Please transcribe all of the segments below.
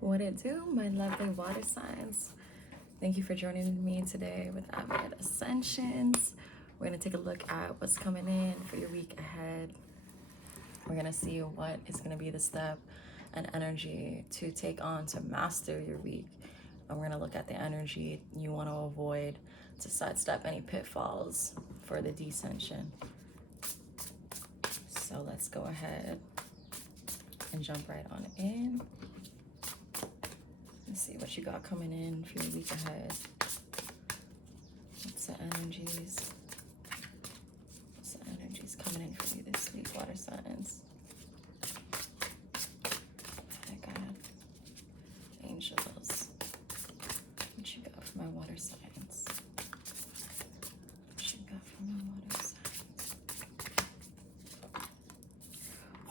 What it do, my lovely water signs? Thank you for joining me today with Avid Ascensions. We're going to take a look at what's coming in for your week ahead. We're going to see what is going to be the step and energy to take on to master your week. And we're going to look at the energy you want to avoid to sidestep any pitfalls for the descension. So let's go ahead and jump right on in. Let's see what you got coming in for your week ahead. What's the energies? What's the energies coming in for you this week, water signs? My God. Angels. What you got for my water signs? What you got for my water signs?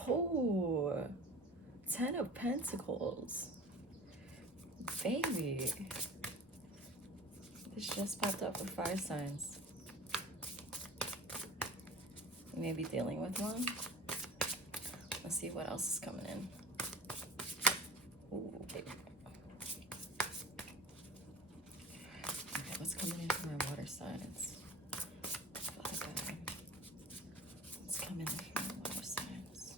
Oh, 10 of Pentacles. Baby. This just popped up with fire signs. You may be dealing with one. Let's see what else is coming in. Ooh, baby. Okay, what's coming in for my water signs? Okay. What's coming in for my water signs?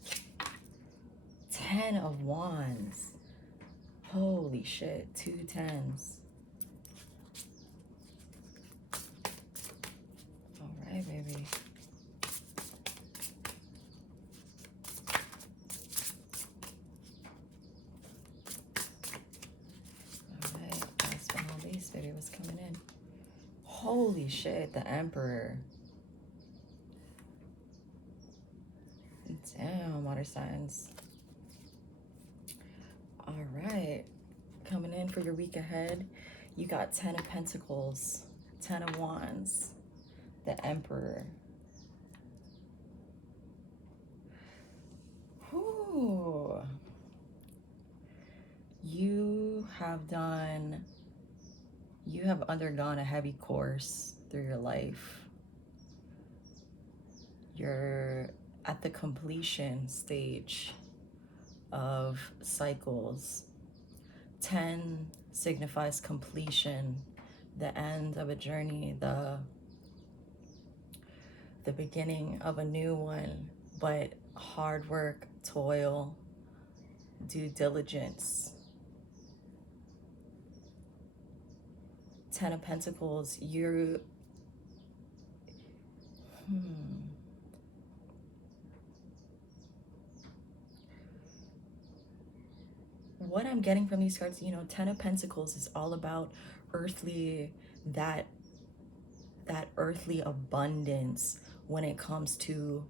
10 of Wands. Holy shit, 2 10s. All right, baby. All right, last but not least, baby, what's coming in? Holy shit, the Emperor. Damn, water signs. All right, coming in for your week ahead, you got 10 of Pentacles, 10 of Wands, the Emperor. Whew. You have undergone a heavy course through your life. You're at the completion stage of cycles. 10 signifies completion, the end of a journey, the beginning of a new one, but hard work, toil, due diligence. 10 of Pentacles, what I'm getting from these cards, 10 of Pentacles is all about earthly, that earthly abundance when it comes to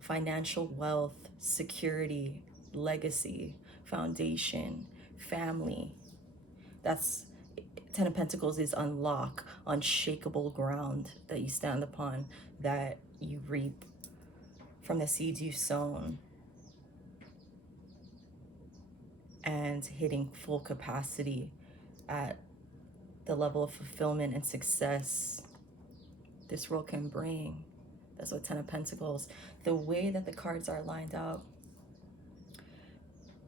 financial wealth, security, legacy, foundation, family. That's 10 of Pentacles is unlock, unshakable ground that you stand upon, that you reap from the seeds you've sown, and hitting full capacity at the level of fulfillment and success this world can bring. That's what 10 of Pentacles. The way that the cards are lined up,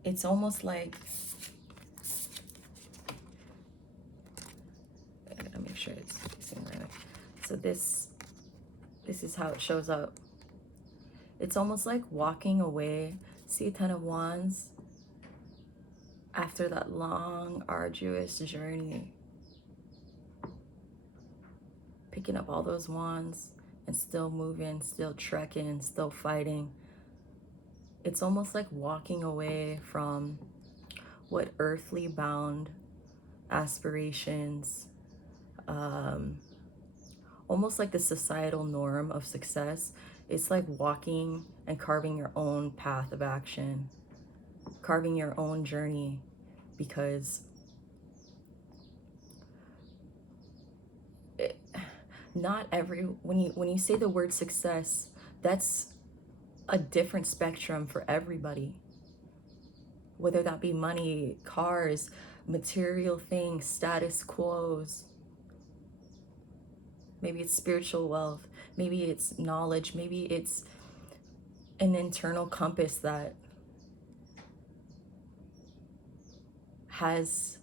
it's almost like, I gotta make sure it's facing right. So this is how it shows up. It's almost like walking away. See, 10 of Wands, after that long, arduous journey, picking up all those wands and still moving, still trekking, still fighting. It's almost like walking away from what earthly bound aspirations, almost like the societal norm of success. It's like walking and carving your own path of action, carving your own journey, because when you say the word success, that's a different spectrum for everybody, whether that be money, cars, material things, status quos. Maybe it's spiritual wealth, maybe it's knowledge, maybe it's an internal compass that has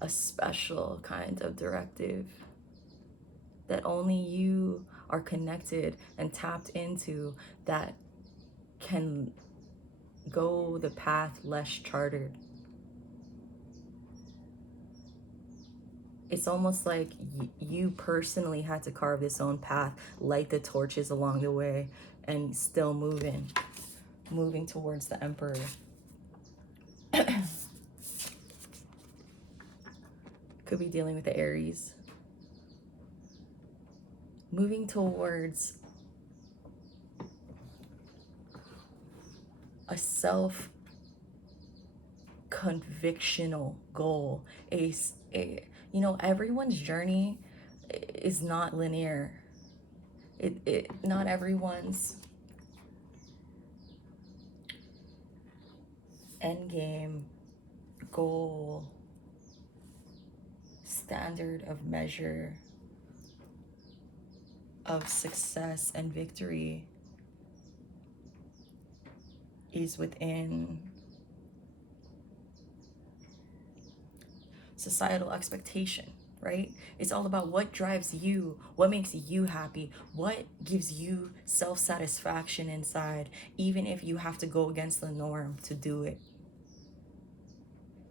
a special kind of directive that only you are connected and tapped into, that can go the path less chartered. It's almost like you personally had to carve this own path, light the torches along the way, and still moving towards the Emperor. Could be dealing with the Aries. Moving towards a self-convictional goal. You know, everyone's journey is not linear. Not everyone's end game, goal, standard of measure of success and victory is within societal expectation, right? It's all about what drives you, what makes you happy, what gives you self-satisfaction inside, even if you have to go against the norm to do it.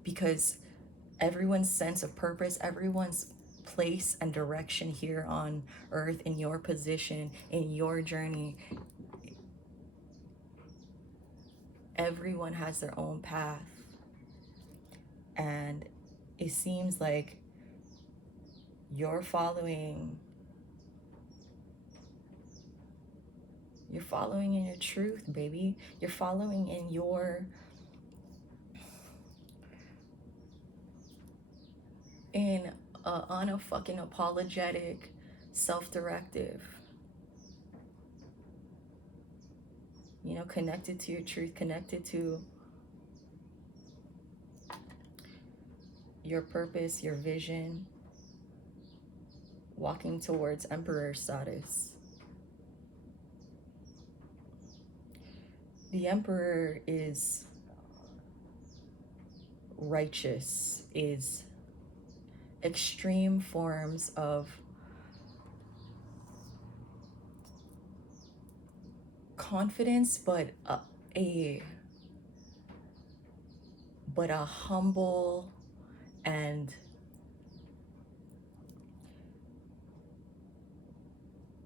Because everyone's sense of purpose, everyone's place and direction here on earth, in your position, in your journey, everyone has their own path. And it seems like you're following in your truth, baby. You're following in your unfucking apologetic self-directive, you know, connected to your truth, connected to your purpose, your vision, walking towards Emperor status. The Emperor is righteous, is extreme forms of confidence, but a humble and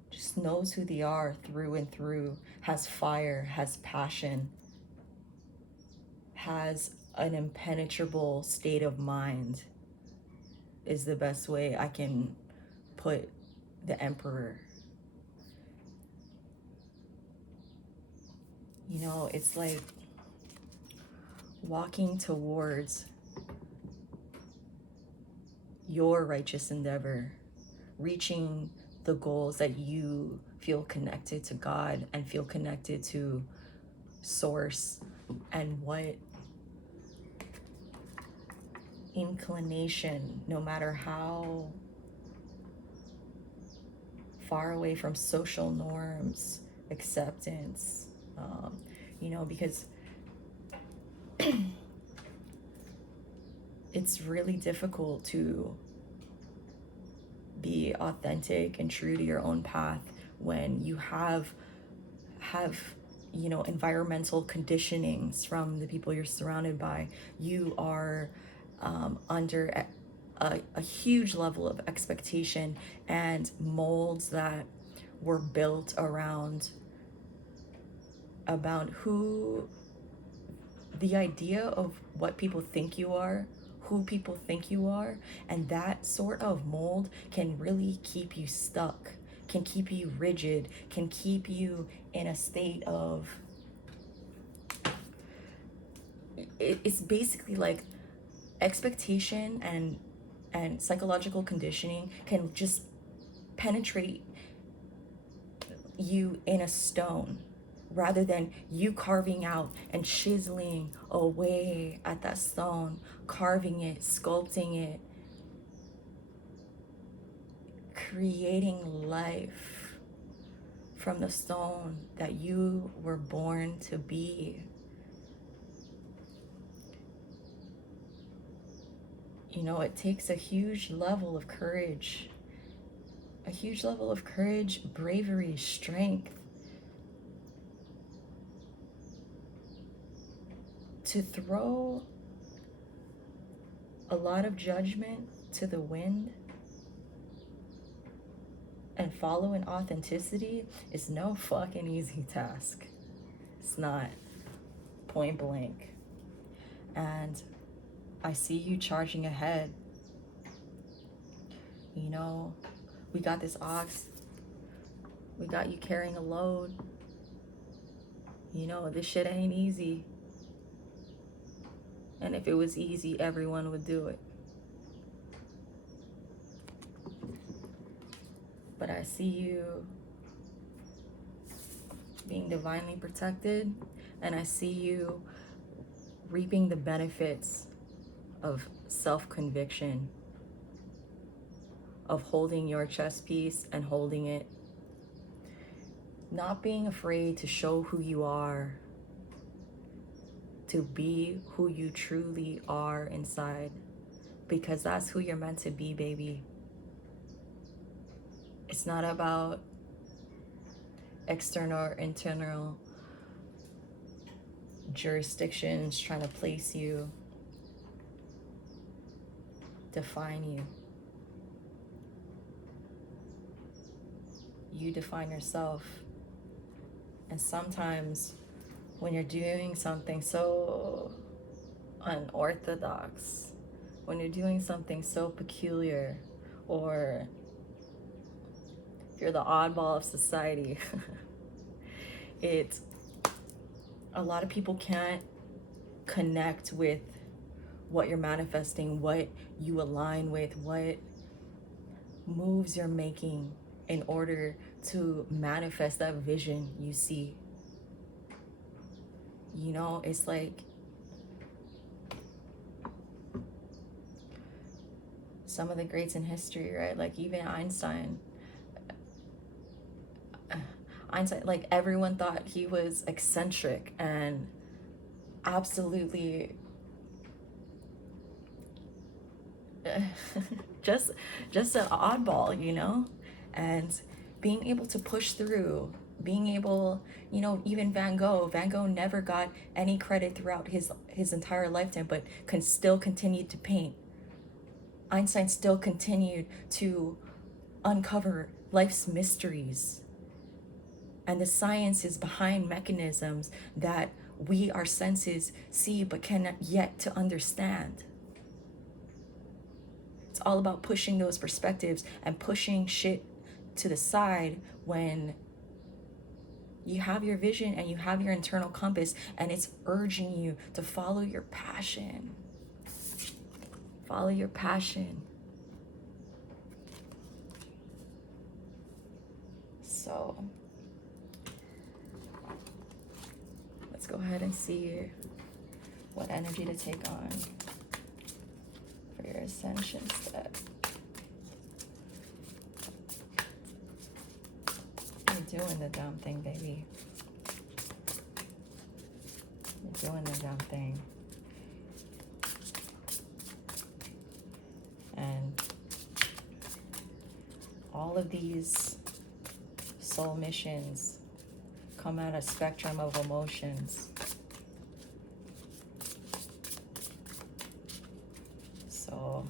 just knows who they are through and through, has fire, has passion, has an impenetrable state of mind, is the best way I can put the Emperor. You know, it's like walking towards your righteous endeavor, reaching the goals that you feel connected to God and feel connected to Source, and what inclination, no matter how far away from social norms, acceptance, you know, because it's really difficult to be authentic and true to your own path when you have you know, environmental conditionings from the people you're surrounded by. You are under a huge level of expectation and molds that were built around about who, the idea of what people think you are, who people think you are, and that sort of mold can really keep you stuck, can keep you rigid, can keep you in a state of, it's basically like expectation and psychological conditioning can just penetrate you in a stone, rather than you carving out and chiseling away at that stone, carving it, sculpting it, creating life from the stone that you were born to be. You know, it takes a huge level of courage, bravery, strength to throw a lot of judgment to the wind and follow in authenticity is no fucking easy task. It's not, point blank. And I see you charging ahead. You know, we got this ox. We got you carrying a load. You know, this shit ain't easy. And if it was easy, everyone would do it. But I see you being divinely protected, and I see you reaping the benefits of self-conviction, of holding your chess piece and holding it, not being afraid to show who you are, to be who you truly are inside, because that's who you're meant to be, baby. It's not about external or internal jurisdictions trying to place you, define you. You define yourself. And sometimes when you're doing something so unorthodox, when you're doing something so peculiar, or if you're the oddball of society, a lot of people can't connect with what you're manifesting, what you align with, what moves you're making in order to manifest that vision you see. You know, it's like some of the greats in history, right? Like even Einstein, like everyone thought he was eccentric and absolutely just an oddball, you know? And being able to push through, being able, you know, even Van Gogh never got any credit throughout his entire lifetime, but still continued to paint. Einstein still continued to uncover life's mysteries and the sciences behind mechanisms that we, our senses, see but cannot yet to understand. It's all about pushing those perspectives and pushing shit to the side when you have your vision and you have your internal compass and it's urging you to follow your passion. Follow your passion. So let's go ahead and see what energy to take on for your ascension step. You're doing the damn thing, baby. You're doing the damn thing. And all of these soul missions come at a spectrum of emotions. So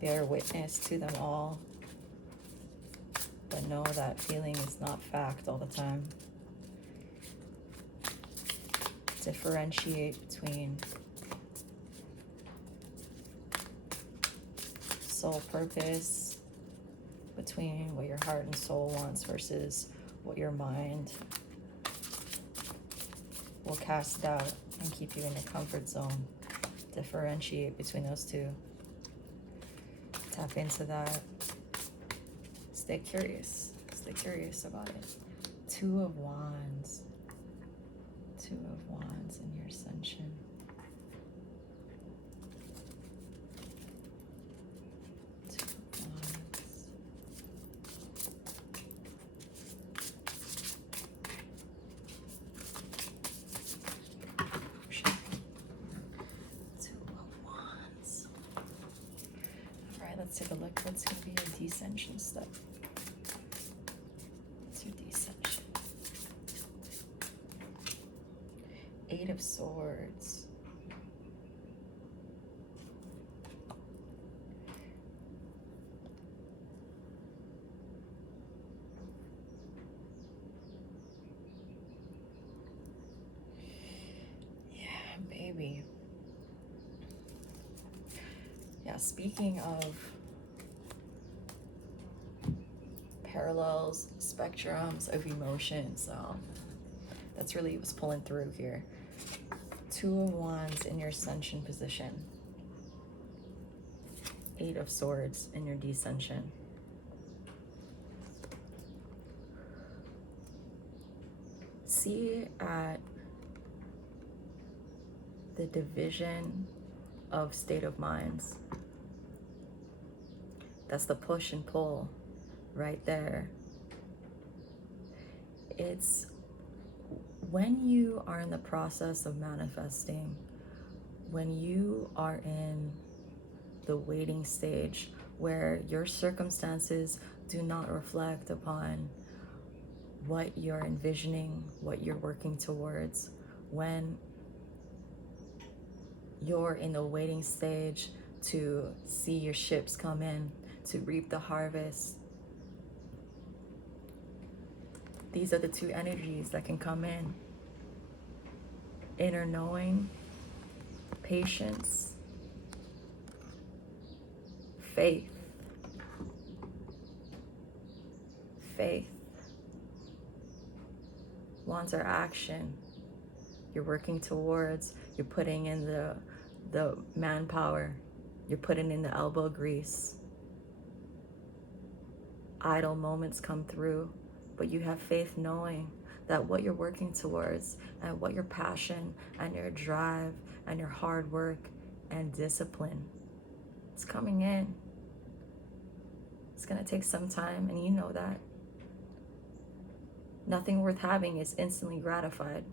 bear witness to them all, but know that feeling is not fact all the time. Differentiate between soul purpose, between what your heart and soul wants versus what your mind will cast out and keep you in your comfort zone. Differentiate between those two. Tap into that. Stay curious. Stay curious about it. Two of Wands. Two of Wands in your ascension. Two of Wands. Two of Wands. let's take a look. What's going to be your descension step? What's your descension? 8 of Swords. Yeah, baby. Yeah, speaking of parallels, spectrums of emotions, that's really what's pulling through here. 2 of Wands in your ascension position. 8 of Swords in your descension. See at the division of state of minds. That's the push and pull right there. It's when you are in the process of manifesting, when you are in the waiting stage where your circumstances do not reflect upon what you're envisioning, what you're working towards, when you're in the waiting stage to see your ships come in, to reap the harvest. These are the 2 energies that can come in. Inner knowing, patience, faith. Faith. Wands are action. You're working towards, you're putting in the manpower, you're putting in the elbow grease. Idle moments come through, but you have faith knowing that what you're working towards and what your passion and your drive and your hard work and discipline, it's coming in. It's gonna take some time, and you know that. Nothing worth having is instantly gratified.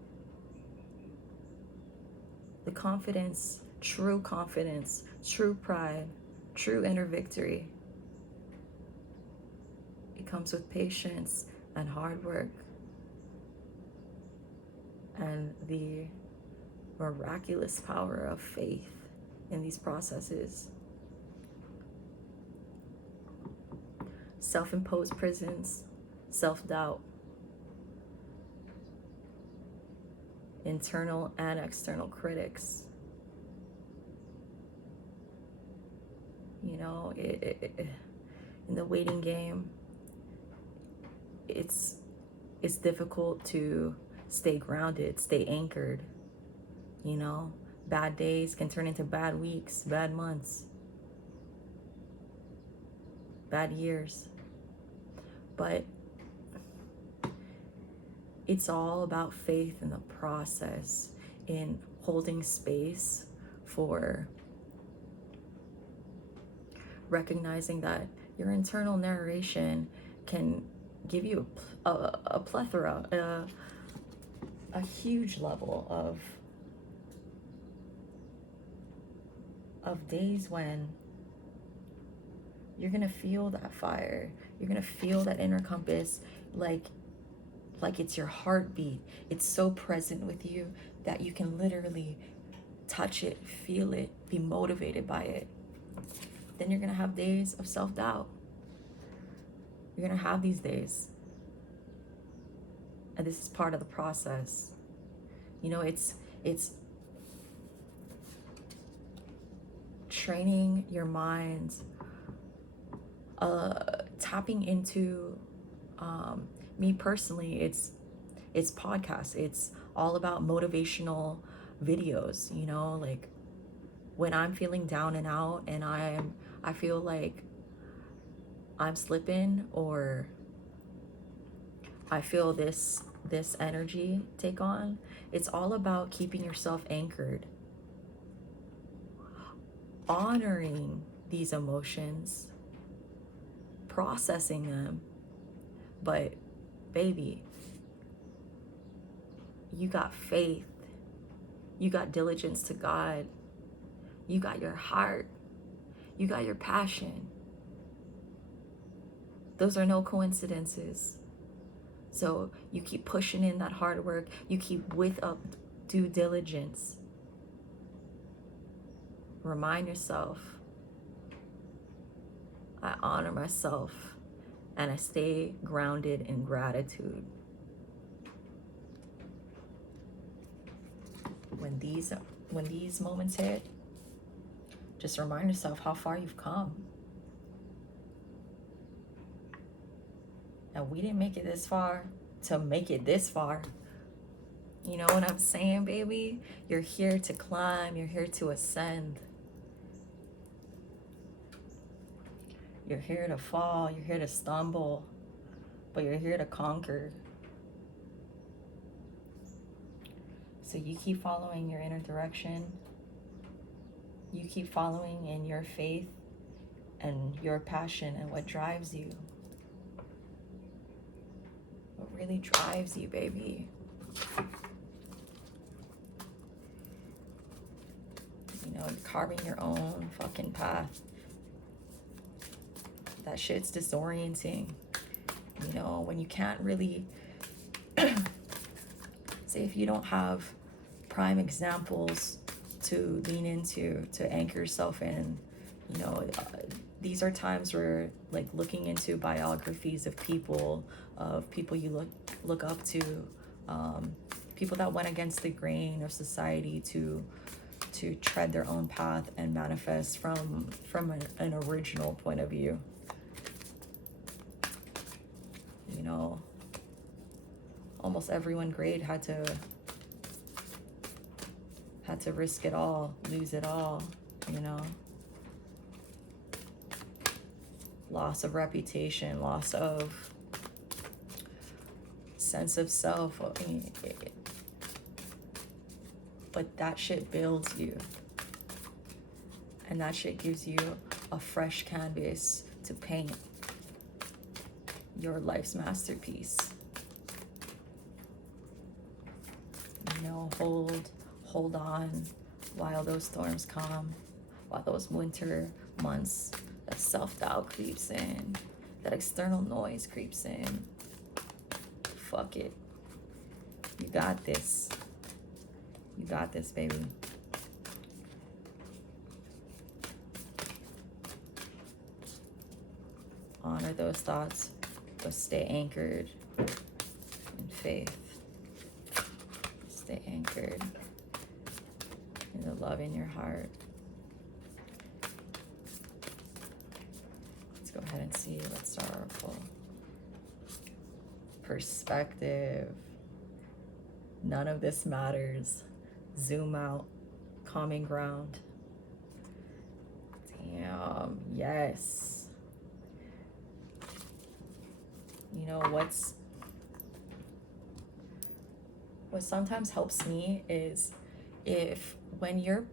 The confidence, true pride, true inner victory, it comes with patience and hard work and the miraculous power of faith in these processes. Self-imposed prisons, self-doubt, internal and external critics. You know, in the waiting game, it's difficult to stay grounded, stay anchored. You know, bad days can turn into bad weeks, bad months, bad years. But it's all about faith in the process, in holding space for recognizing that your internal narration can give you a plethora, a huge level of days when you're gonna feel that fire. You're gonna feel that inner compass, like it's your heartbeat. It's so present with you that you can literally touch it, feel it, be motivated by it. Then you're gonna have days of self-doubt. You're gonna have these days. And this is part of the process. You know, it's training your mind, tapping into, me personally, it's podcasts. It's all about motivational videos, you know, like when I'm feeling down and out and I feel like I'm slipping, or I feel this energy take on, it's all about keeping yourself anchored, honoring these emotions, processing them. But baby, you got faith, you got diligence to God, you got your heart, you got your passion, Those are no coincidences. So you keep pushing in that hard work. You keep with up due diligence. Remind yourself, I honor myself and I stay grounded in gratitude. When these moments hit, just remind yourself how far you've come. And we didn't make it this far to make it this far. You know what I'm saying, baby? You're here to climb. You're here to ascend. You're here to fall. You're here to stumble. But you're here to conquer. So you keep following your inner direction. You keep following in your faith and your passion and what drives you. What really drives you, baby. You know, you're carving your own fucking path. That shit's disorienting. You know, when you can't really, say if you don't have prime examples to lean into, to anchor yourself in, you know, these are times where, like, looking into biographies of people you look up to, people that went against the grain of society to tread their own path and manifest from an original point of view. You know, almost everyone great had to risk it all, lose it all, you know. Loss of reputation, loss of sense of self. I mean, but that shit builds you. And that shit gives you a fresh canvas to paint your life's masterpiece. You know, hold on while those storms come, while those winter months, that self-doubt creeps in, that external noise creeps in. Fuck it. You got this. You got this, baby. Honor those thoughts, but stay anchored in faith. Stay anchored in the love in your heart. Let's go ahead and see what star oracle. Perspective. None of this matters. Zoom out. Calming ground. Damn. Yes. You know what sometimes helps me is when your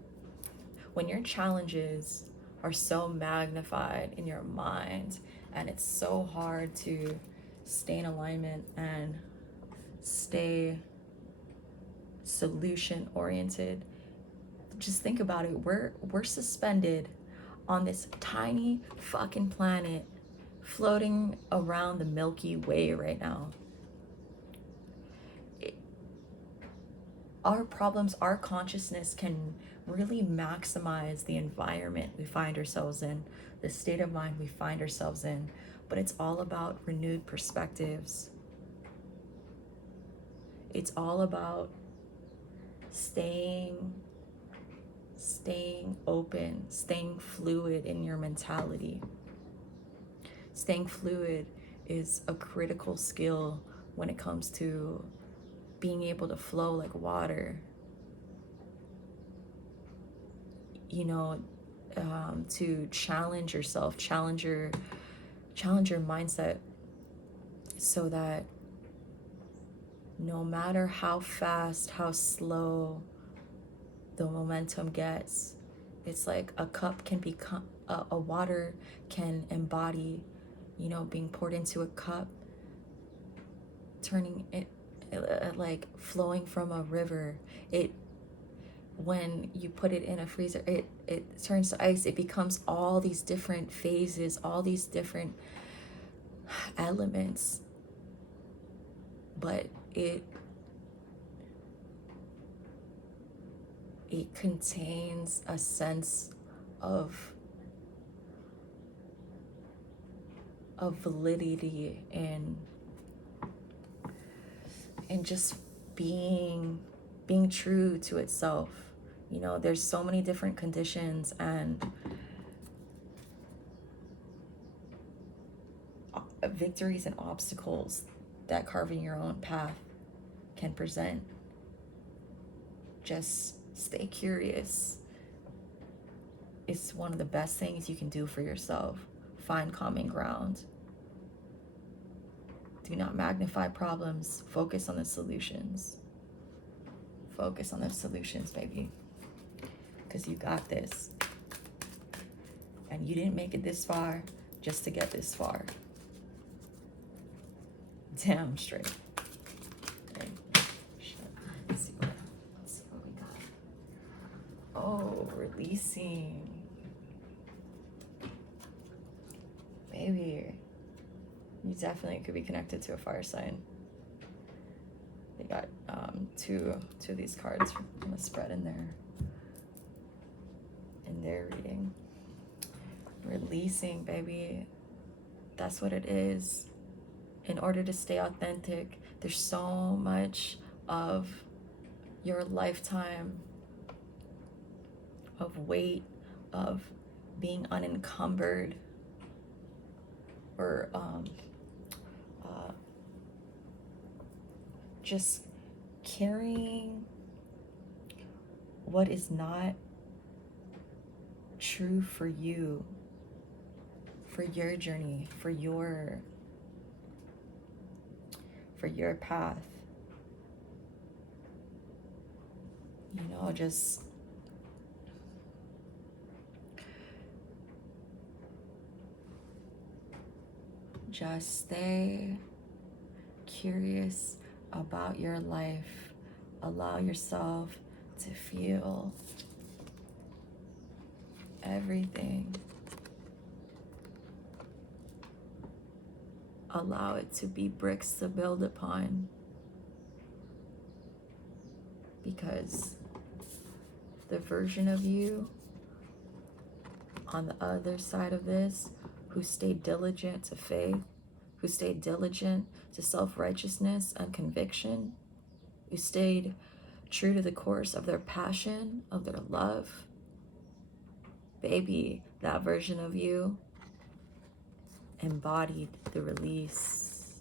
challenges are so magnified in your mind and it's so hard to stay in alignment and stay solution oriented. Just think about it. We're suspended on this tiny fucking planet floating around the Milky Way right now. Our problems, our consciousness can really maximize the environment we find ourselves in, the state of mind we find ourselves in, but it's all about renewed perspectives. It's all about staying open, staying fluid in your mentality. Staying fluid is a critical skill when it comes to being able to flow like water. You know, to challenge yourself, challenge your mindset, so that no matter how fast, how slow the momentum gets, it's like a cup can become, a water can embody, you know, being poured into a cup, turning it, like flowing from a river. When you put it in a freezer, it turns to ice. It becomes all these different phases, all these different elements, but it contains a sense of validity and just being true to itself. You know, there's so many different conditions and victories and obstacles that carving your own path can present. Just stay curious. It's one of the best things you can do for yourself. Find common ground. Do not magnify problems. Focus on the solutions. Focus on the solutions, baby. Because you got this. And you didn't make it this far just to get this far. Damn straight. Okay. Let's see what we got. Oh, releasing. Baby, you definitely could be connected to a fire sign. They got two of these cards from a spread in their reading. Releasing, baby. That's what it is. In order to stay authentic, there's so much of your lifetime of weight, of being unencumbered, or just carrying what is not true for you, for your journey, for your path. You know, just stay curious about your life. Allow yourself to feel everything. Allow it to be bricks to build upon. Because the version of you on the other side of this, who stayed diligent to faith, who stayed diligent to self-righteousness and conviction, who stayed true to the course of their passion, of their love, baby, that version of you embodied the release,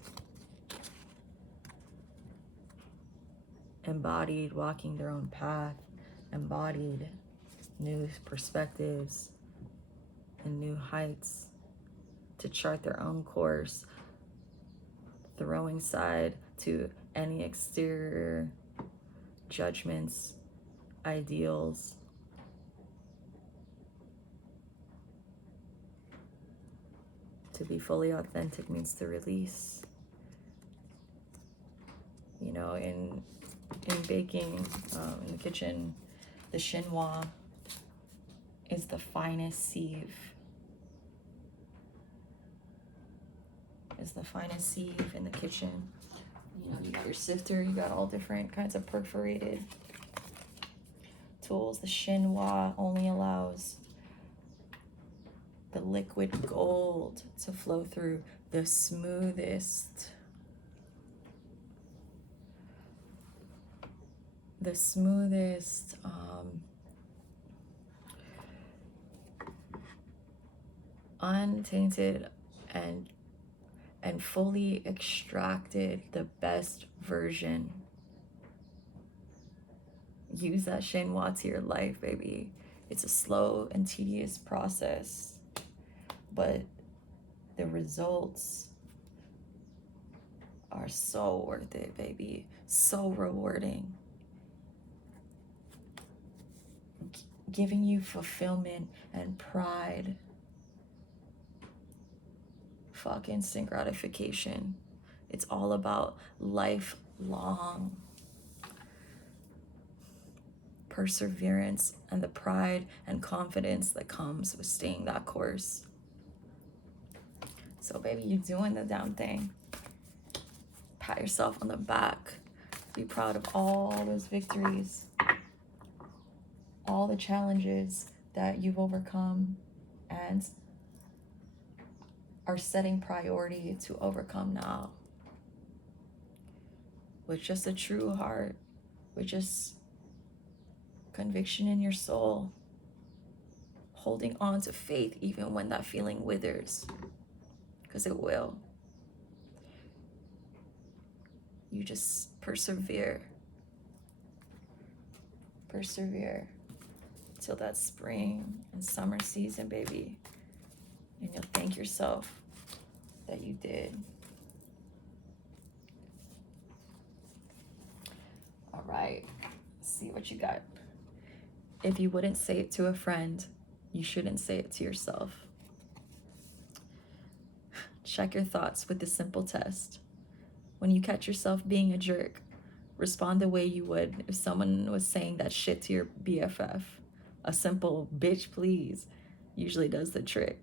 embodied walking their own path, embodied new perspectives and new heights to chart their own course, throwing side to any exterior judgments, ideals. To be fully authentic means to release. You know, in baking, in the kitchen, the chinois is the finest sieve. Is the finest sieve in the kitchen. You know, you got your sifter, you got all different kinds of perforated tools. The chinois only allows the liquid gold to flow through the smoothest, untainted and fully extracted, the best version. Use that chinois to your life, baby. It's a slow and tedious process, but the results are so worth it, baby. So rewarding. Giving you fulfillment and pride. Fuck instant gratification. It's all about lifelong perseverance and the pride and confidence that comes with staying that course. So baby, you're doing the damn thing. Pat yourself on the back. Be proud of all those victories, all the challenges that you've overcome and are setting priority to overcome now. With just a true heart, with just conviction in your soul, holding on to faith even when that feeling withers, because it will. You just persevere till that spring and summer season, baby, and you'll thank yourself that you did. All right, let's see what you got. If you wouldn't say it to a friend, you shouldn't say it to yourself. Check your thoughts with this simple test. When you catch yourself being a jerk, respond the way you would if someone was saying that shit to your BFF. A simple bitch please usually does the trick.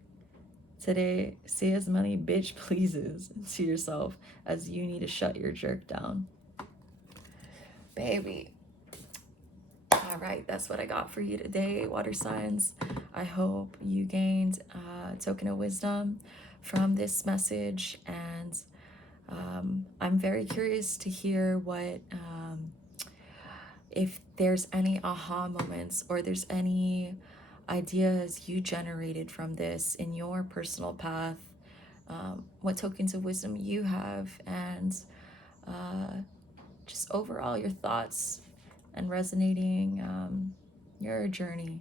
Today, say as many bitch pleases to yourself as you need to shut your jerk down. Baby. All right, that's what I got for you today, water signs. I hope you gained a token of wisdom from this message, and I'm very curious to hear what if there's any aha moments or there's any ideas you generated from this in your personal path, what tokens of wisdom you have, and just overall your thoughts and resonating your journey.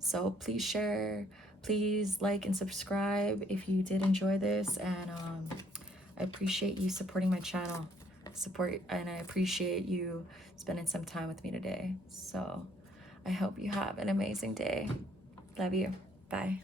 So please share, please like and subscribe if you did enjoy this, and I appreciate you supporting my channel, and I appreciate you spending some time with me today. So I hope you have an amazing day. Love you. Bye.